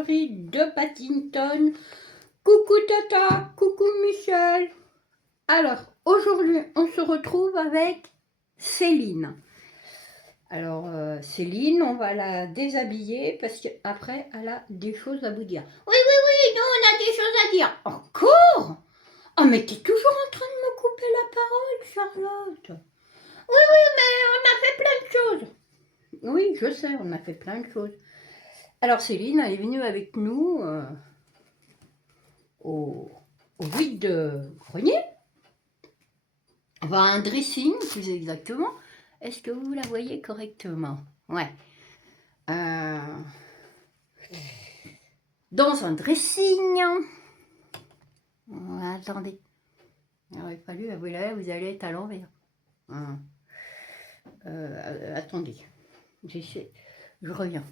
bergerie de Paddington. Coucou Tata, coucou Michel. Alors, aujourd'hui, on se retrouve avec Céline. Alors, Céline, on va la déshabiller parce qu'après, elle a des choses à vous dire. Oui, nous, on a des choses à dire. Encore? Oh, mais t'es toujours en train de me couper la parole, Charlotte. Oui, mais on a fait plein de choses. Oui, je sais, on a fait plein de choses. Alors, Céline, elle est venue avec nous au vide-grenier. Enfin, un dressing, plus exactement. Est-ce que vous la voyez correctement? Ouais. Dans un dressing. Attendez. Il aurait fallu, vous allez être à l'envers. Attendez. Je reviens.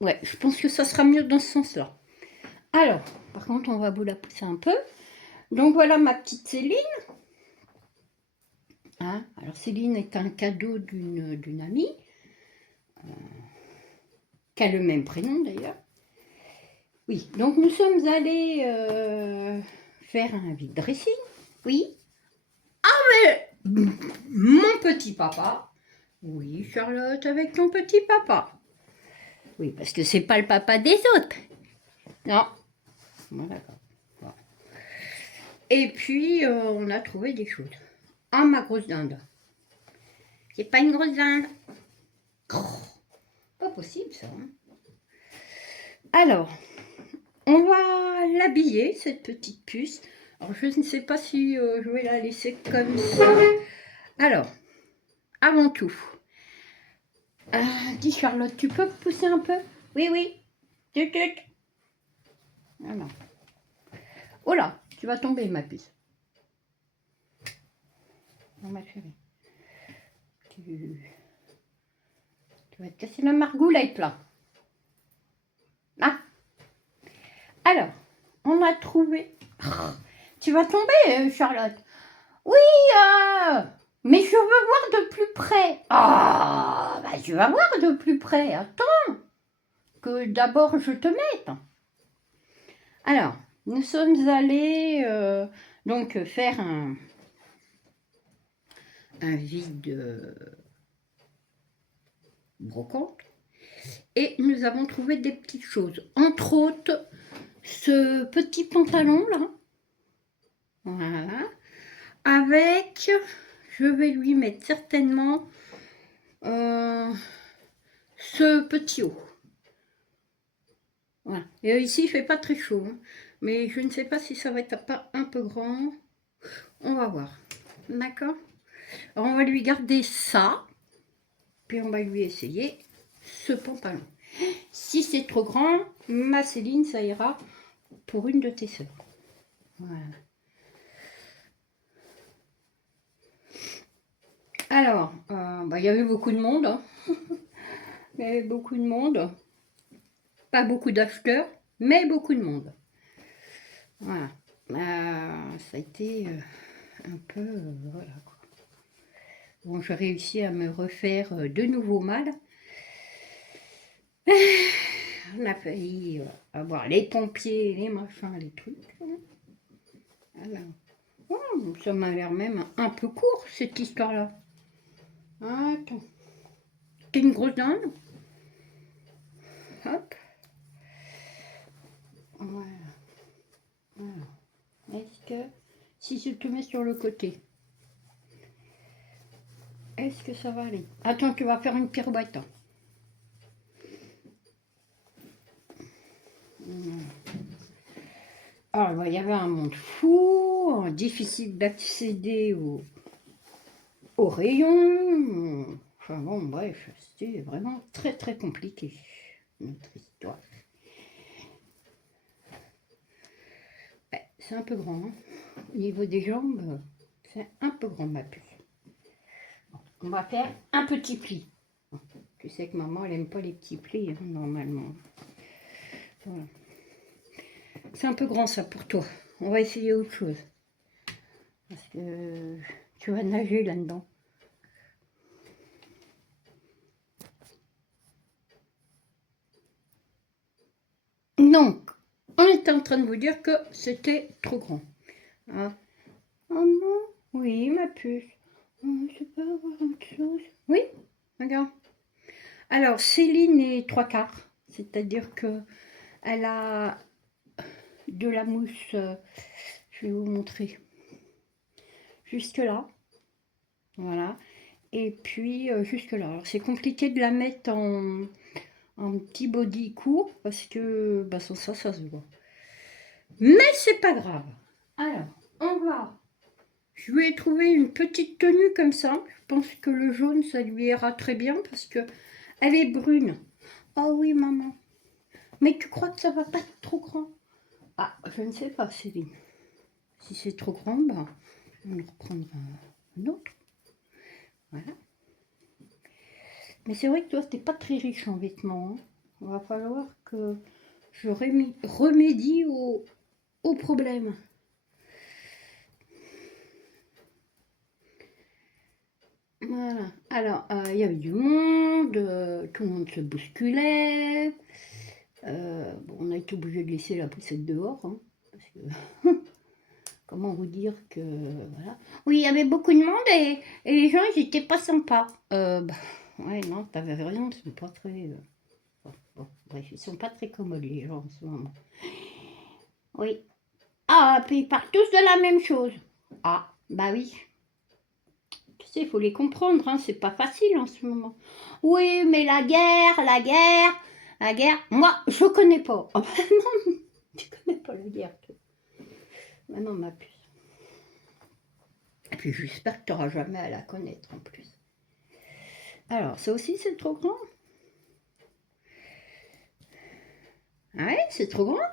Ouais, je pense que ça sera mieux dans ce sens-là. Alors, par contre, on va vous la pousser un peu. Donc voilà ma petite Céline. Alors Céline est un cadeau d'une amie, qui a le même prénom d'ailleurs. Oui, donc nous sommes allés faire un vide dressing. Oui. Ah mais mon petit papa. Oui, Charlotte, avec ton petit papa. Oui, parce que c'est pas le papa des autres. Non. Bon, d'accord. Bon. Et puis, on a trouvé des choses. Ah, ma grosse dinde. C'est pas une grosse dinde. Oh, pas possible, ça. Hein. Alors, on va l'habiller, cette petite puce. Alors, je ne sais pas si je vais la laisser comme ça. Alors, avant tout, dis Charlotte, tu peux pousser un peu? Oui. Tuc. Voilà. Oh là, tu vas tomber, ma puce. Non, ma chérie. Tu vas te casser la margoulette, là. Ah. Alors, on a trouvé... Tu vas tomber, Charlotte. Oui, mais je veux voir de plus près. Ah, bah tu vas voir de plus près. Attends, que d'abord je te mette. Alors, nous sommes allés donc faire un vide brocante et nous avons trouvé des petites choses. Entre autres, ce petit pantalon là. Voilà. Avec, je vais lui mettre certainement ce petit haut. Voilà. Et ici, il ne fait pas très chaud. Hein. Mais je ne sais pas si ça va être pas un peu grand. On va voir. D'accord? Alors, on va lui garder ça. Puis, on va lui essayer ce pantalon. Si c'est trop grand, ma Céline, ça ira pour une de tes sœurs. Voilà. Alors, il y avait beaucoup de monde. Hein. Il y avait beaucoup de monde. Pas beaucoup d'acheteurs, mais beaucoup de monde. Voilà. Ça a été un peu... voilà. Bon, j'ai réussi à me refaire de nouveau mal. On a failli avoir les pompiers, les machins, les trucs. Alors, oh, ça m'a l'air même un peu court, cette histoire-là. Attends. T'es une grosse dinde. Hop. Voilà. Est-ce que, si je te mets sur le côté, est-ce que ça va aller? Attends, tu vas faire une pirouette. Alors, il y avait un monde fou, difficile d'accéder au rayon. Enfin bon, bref, c'était vraiment très très compliqué, notre histoire. Ouais, c'est un peu grand. Hein. au niveau des jambes, c'est un peu grand ma puce. On va faire un petit pli. Tu sais que maman, elle n'aime pas les petits plis, hein, normalement. Voilà. C'est un peu grand ça pour toi. On va essayer autre chose. Parce que tu vas nager là-dedans. Donc, on était en train de vous dire que c'était trop grand. Ah. Oh non, oui, ma puce. Je peux avoir autre chose. Oui, regarde. Alors, Céline est 3/4. C'est-à-dire que elle a de la mousse. Je vais vous montrer. Jusque là. Voilà. Et puis, jusque là. Alors, c'est compliqué de la mettre en petit body court parce que bah, sans ça, ça se voit. Mais c'est pas grave. Alors, on va. Je lui ai trouvé une petite tenue comme ça. Je pense que le jaune, ça lui ira très bien parce que elle est brune. Oh oui, maman. Mais tu crois que ça va pas être trop grand? Ah, je ne sais pas, Céline. Si c'est trop grand, bah, on en reprendra un autre. Voilà. Mais c'est vrai que toi, t'es pas très riche en vêtements. Hein. Il va falloir que je remédie au problème. Voilà. Alors, il y avait du monde, tout le monde se bousculait. Bon, on a été obligé de laisser la poussette dehors. Hein, parce que, comment vous dire que. Voilà. Oui, il y avait beaucoup de monde et les gens, ils étaient pas sympas. Bah, ouais, non, t'avais raison, ils sont pas très. Bon, bref, ils sont pas très commodes, les gens, en ce moment. Oui. Ah, puis ils parlent tous de la même chose. Ah, bah oui. Tu sais, il faut les comprendre, hein, c'est pas facile en ce moment. Oui, mais la guerre, moi, je connais pas. Oh, bah non, tu connais pas la guerre, toi. Bah non, ma puce. Et puis j'espère que tu n'auras jamais à la connaître en plus. Alors, ça aussi, c'est trop grand? Ah ouais, c'est trop grand?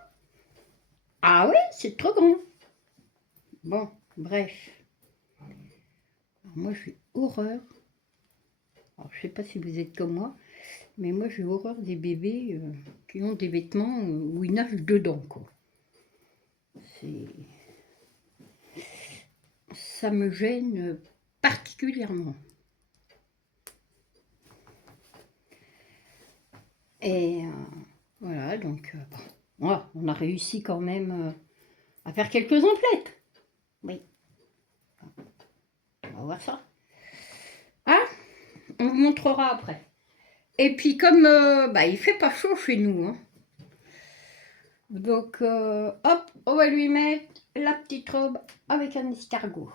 Ah oui, c'est trop grand. Bon, bref. Alors, moi, j'ai horreur. Alors, je sais pas si vous êtes comme moi, mais moi, j'ai horreur des bébés qui ont des vêtements où ils nagent dedans, quoi. Ça me gêne particulièrement. Et voilà, donc bon, voilà, on a réussi quand même à faire quelques emplettes. Oui. On va voir ça. Hein? On vous montrera après. Et puis comme bah, il fait pas chaud chez nous, hein. Donc hop, on va lui mettre la petite robe avec un escargot.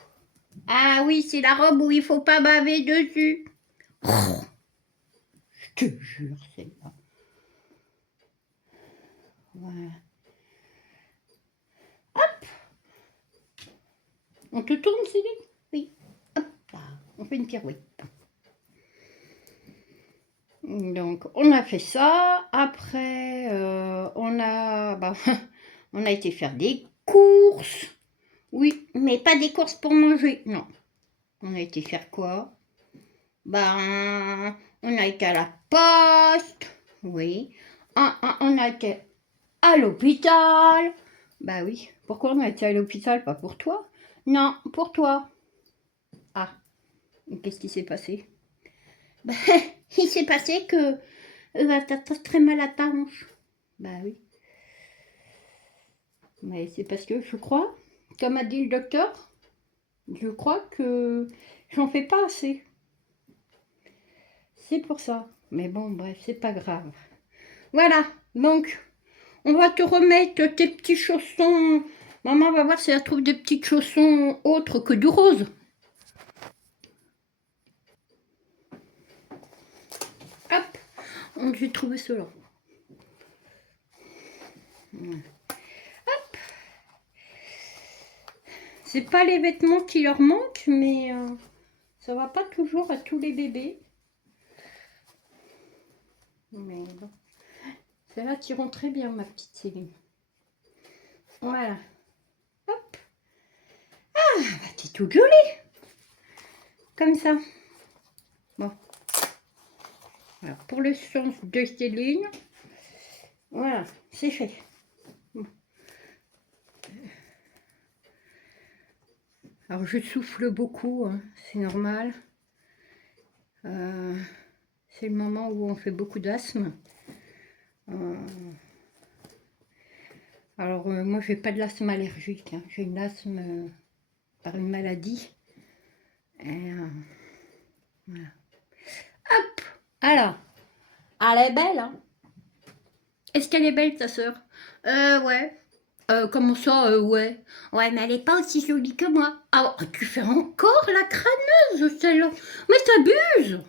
Ah oui, c'est la robe où il faut pas baver dessus. Oh, je te jure, c'est là. Voilà. Hop. On te tourne, Céline? Oui. Hop là. On fait une pirouette. Donc, on a fait ça. Après, bah, on a été faire des courses. Oui, mais pas des courses pour manger. Non. On a été faire quoi? Ben, on a été à la poste. Oui. On a été à l'hôpital. Bah oui. Pourquoi on a été à l'hôpital? Pas pour toi? Non, pour toi. Ah, qu'est-ce qui s'est passé? Ben, il s'est passé que t'as très mal à ta hanche. Bah oui. Mais c'est parce que je crois, comme a dit le docteur, je crois que j'en fais pas assez. C'est pour ça. Mais bon, bref, c'est pas grave. Voilà, donc, on va te remettre tes petits chaussons. Maman va voir si elle trouve des petits chaussons autres que du rose. Hop, j'ai trouvé cela. Hop. C'est pas les vêtements qui leur manquent, mais ça va pas toujours à tous les bébés. Mais bon. Celles-là t'iront très bien, ma petite Céline. Voilà. Hop. bah, t'es toute jolie. Comme ça. Bon. Alors, pour le sens de ces lignes, voilà, c'est fait. Bon. Alors, je souffle beaucoup, hein, c'est normal. C'est le moment où on fait beaucoup d'asthme. Alors, moi, je n'ai pas de l'asthme allergique. Hein. J'ai une asthme par une maladie. Et, voilà. Hop. Alors, elle est belle, hein. Est-ce qu'elle est belle, ta sœur? Ouais. Comment ça, ouais? Ouais, mais elle n'est pas aussi jolie que moi. Ah, tu fais encore la crâneuse, celle-là. Mais t'abuses.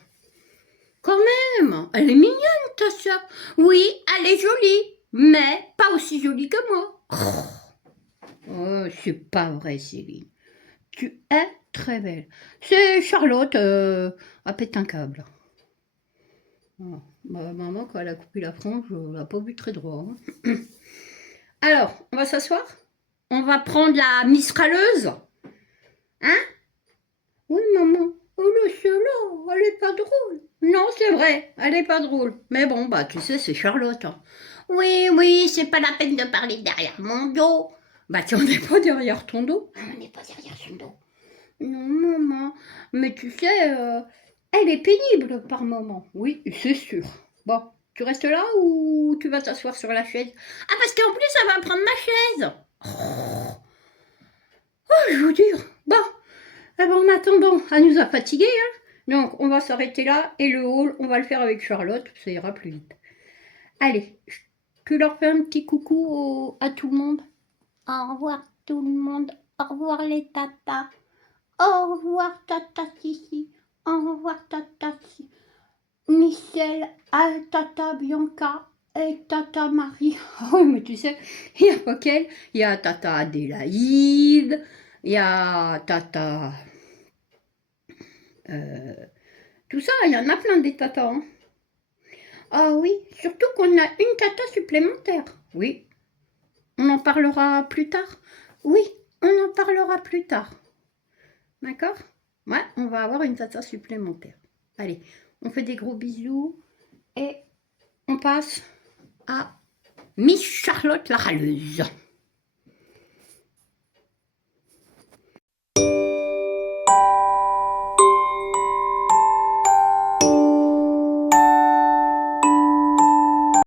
Quand même. Elle est mignonne, ta sœur. Oui, elle est jolie, mais pas aussi jolie que moi. Oh, c'est pas vrai, Céline. Tu es très belle. C'est Charlotte, à péter un câble. Oh, bah, maman, quand elle a coupé la frange, elle n'a pas vu très droit. Hein. Alors, on va s'asseoir? On va prendre la mistraleuse? Hein? Oui, maman. Oh, le cela, elle est pas drôle. Non, c'est vrai, elle est pas drôle. Mais bon, bah, tu sais, c'est Charlotte. Hein. Oui, oui, c'est pas la peine de parler derrière mon dos. Bah, on n'est pas derrière ton dos. On n'est pas derrière son dos. Non, maman, mais tu sais, elle est pénible par moment. Oui, c'est sûr. Bon, tu restes là ou tu vas t'asseoir sur la chaise? Ah, parce qu'en plus, ça va prendre ma chaise. Oh, je vous dire. Bon, eh ben, en attendant, elle nous a fatigués. Hein. Donc, on va s'arrêter là. Et le haul, on va le faire avec Charlotte. Ça ira plus vite. Allez, tu leur fais un petit coucou à tout le monde. Au revoir tout le monde. Au revoir les tatas. Au revoir tata Sissi. Au revoir tata Michel, tata Bianca et tata Marie. Oh, mais tu sais, il n'y a pas qu'elle. Il y a tata Adélaïde. Il y a tata... tout ça, il y en a plein des tatas. Hein. Ah oui, surtout qu'on a une tata supplémentaire. Oui, on en parlera plus tard. Oui, on en parlera plus tard. D'accord? Ouais, on va avoir une tata supplémentaire. Allez, on fait des gros bisous et on passe à Miss Charlotte la râleuse.